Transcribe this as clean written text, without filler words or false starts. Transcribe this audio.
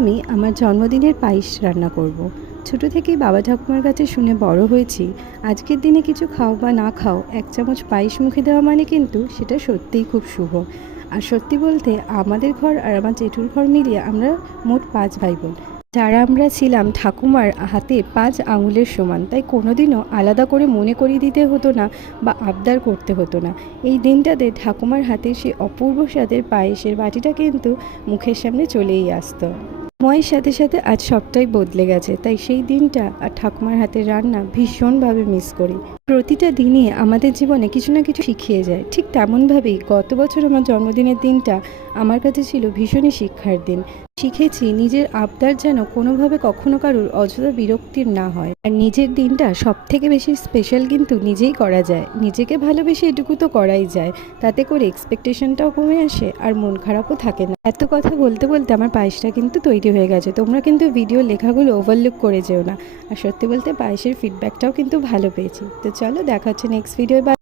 আমি আমার জন্মদিনের পায়েস রান্না করব। ছোট থেকেই বাবা ঠাকুমার কাছে শুনে বড় হয়েছি, আজকের দিনে কিছু খাও বা না খাও 1 চামচ পায়েস মুখে দেওয়া মানে কিন্তু সেটা সত্যিই খুব শুভ। আর সত্যি বলতে আমাদের ঘর আর আমার জেঠুর ঘর মিলিয়ে আমরা মোট 5 ভাই বোন, যারা আমরা ছিলাম ঠাকুমার হাতে 5 আঙুলের সমান। তাই কোনোদিনও আলাদা করে মনে করিয়ে দিতে হতো না বা আবদার করতে হতো না। এই দিনটাতে ঠাকুমার হাতের সেই অপূর্ব স্বাদের পায়েসের বাটিটা কিন্তু মুখের সামনে চলেই আসতো। সময়ের সাথে সাথে আজ সবটাই বদলে গেছে, তাই সেই দিনটা আর ঠাকুমার হাতের রান্না ভীষণভাবে মিস করি। প্রতিটা দিনই আমাদের জীবনে কিছু না কিছু শিখিয়ে যায়, ঠিক তেমনভাবেই গত বছর আমার জন্মদিনের দিনটা আমার কাছে ছিল ভীষণই শিক্ষার দিন। শিখেছি নিজের আবদার যেন কোনোভাবে কখনো কারোর অযথা বিরক্তির না হয়। আর নিজের দিনটা সব থেকে বেশি স্পেশাল কিন্তু নিজেই করা যায়। নিজেকে ভালোবেসে এটুকু তো করাই যায়, তাতে করে এক্সপেকটেশনটাও কমে আসে আর মন খারাপও থাকে না। এত কথা বলতে বলতে আমার পায়েসটা কিন্তু তৈরি হয়ে গেছে। তোমরা কিন্তু ভিডিও লেখাগুলো ওভারলুক করে যেও না। আর সত্যি বলতে পায়েসের ফিডব্যাকটাও কিন্তু ভালো পেয়েছি। তো চলো, দেখা হচ্ছে নেক্সট ভিডিও।